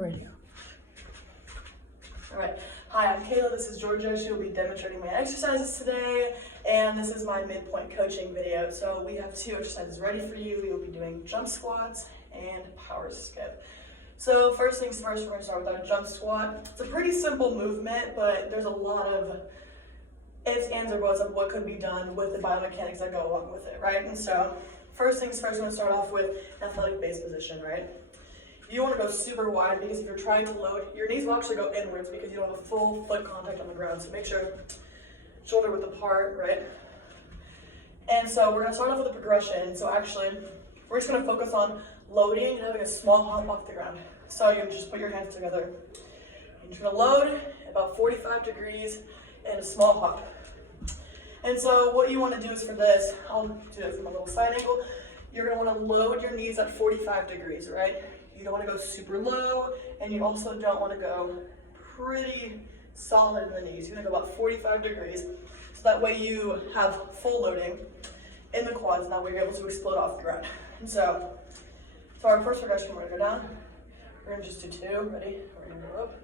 radio. All right. Hi, I'm Kayla. This is Georgia. She will be demonstrating my exercises today, and this is my midpoint coaching video. So we have 2 exercises ready for you. We will be doing jump squats and power skip. So first things first, we're going to start with our jump squat. It's a pretty simple movement, but there's a lot of ifs, ands, or buts of what could be done with the biomechanics that go along with it, right? And so first things first, we're going to start off with an athletic base position, right? You want to go super wide because if you're trying to load, your knees will actually go inwards because you don't have a full foot contact on the ground. So make sure shoulder width apart, right? And so we're going to start off with a progression. So actually, we're just going to focus on loading and having a small hop off the ground. So you just put your hands together. You're just going to load about 45 degrees and a small hop. And so what you want to do is for this, I'll do it from a little side angle. You're going to want to load your knees at 45 degrees, right? You don't want to go super low, and you also don't want to go pretty solid in the knees. You're going to go about 45 degrees, so that way you have full loading in the quads, and that way you're able to explode off the ground. And so our first progression, we're going to go down. We're going to just do 2. Ready? We're going to go up.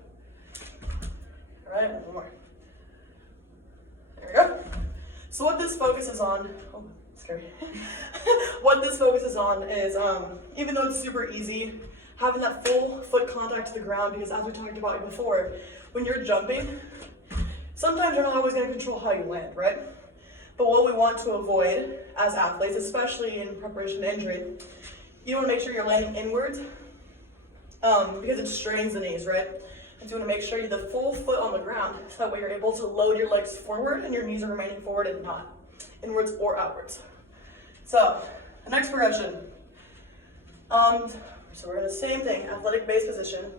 All right, one more. There we go. So what this focuses on, oh, scary. What this focuses on is, even though it's super easy, having that full foot contact to the ground, because as we talked about before, when you're jumping, sometimes you're not always going to control how you land, right? But what we want to avoid as athletes, especially in preparation to injury, you want to make sure you're landing inwards because it strains the knees, right? And so you want to make sure you have the full foot on the ground, so that way you're able to load your legs forward and your knees are remaining forward and not inwards or outwards. So the next progression, so we're in the same thing, athletic base position.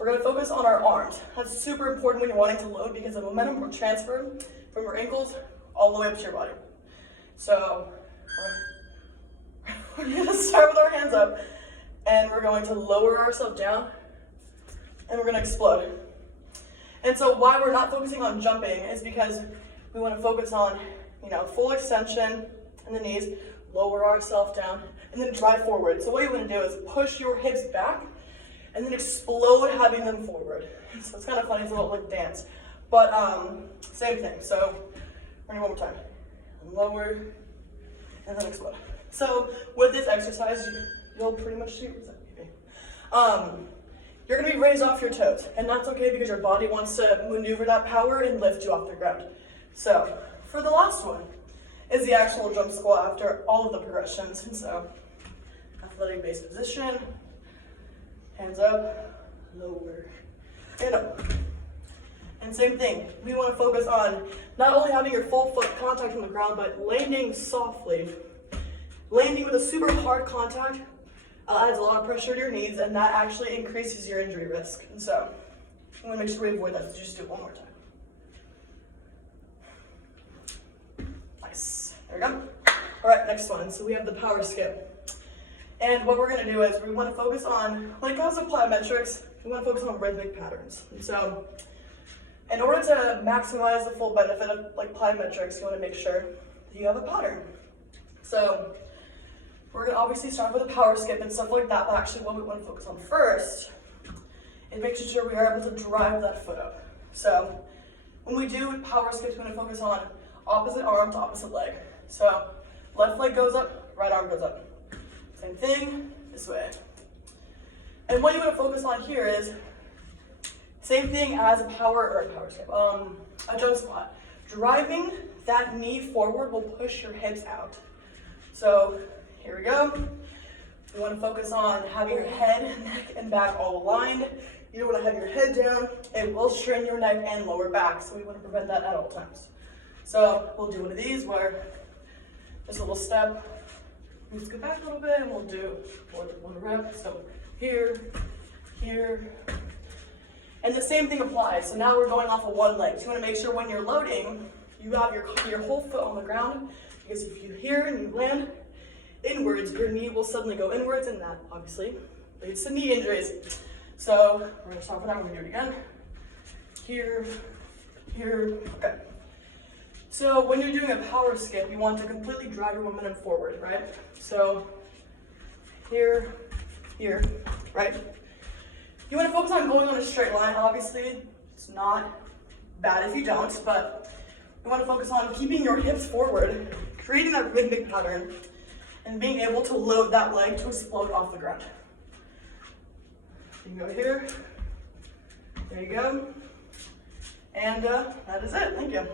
We're going to focus on our arms. That's super important when you're wanting to load because the momentum will transfer from your ankles all the way up to your body. So we're going to start with our hands up, and we're going to lower ourselves down, and we're going to explode. And so why we're not focusing on jumping is because we want to focus on, full extension in the knees, lower ourselves down, and then drive forward. So what you want to do is push your hips back and then explode having them forward. So it's kind of funny, it's a little like dance. But same thing. So we're going to do one more time. Lower and then explode. So with this exercise, you'll pretty much do you're going to be raised off your toes. And that's okay because your body wants to maneuver that power and lift you off the ground. So for the last one is the actual jump squat after all of the progressions. And so athletic base position, hands up, lower, and up. And same thing, we want to focus on not only having your full foot contact on the ground, but landing softly. Landing with a super hard contact adds a lot of pressure to your knees, and that actually increases your injury risk. And so we want to make sure we avoid that, so just do it one more time. Nice, there we go. All right, next one, so we have the power skip. And what we're going to do is we want to focus on, when it comes to plyometrics, we want to focus on rhythmic patterns. And so in order to maximize the full benefit of plyometrics, you want to make sure that you have a pattern. So we're going to obviously start with a power skip and stuff like that, but actually what we want to focus on first is making sure we are able to drive that foot up. So when we do power skips, we want to focus on opposite arm to opposite leg. So left leg goes up, right arm goes up. Same thing, this way. And what you want to focus on here is same thing as a power skip, a jump squat. Driving that knee forward will push your hips out. So here we go. You want to focus on having your head, neck, and back all aligned. You don't want to have your head down. It will strain your neck and lower back, so we want to prevent that at all times. So we'll do one of these where just a little step. We'll just go back a little bit and we'll do one rep. So here, here. And the same thing applies. So now we're going off of one leg. So you want to make sure when you're loading, you have your whole foot on the ground, because if you here and you land inwards, your knee will suddenly go inwards, and that obviously leads to knee injuries. So we're going to stop for that. We're going to do it again. Here, here, okay. So when you're doing a power skip, you want to completely drive your momentum forward, right? So here, here, right? You want to focus on going on a straight line. Obviously, it's not bad if you don't, but you want to focus on keeping your hips forward, creating that rhythmic pattern, and being able to load that leg to explode off the ground. You can go here. There you go. And that is it. Thank you.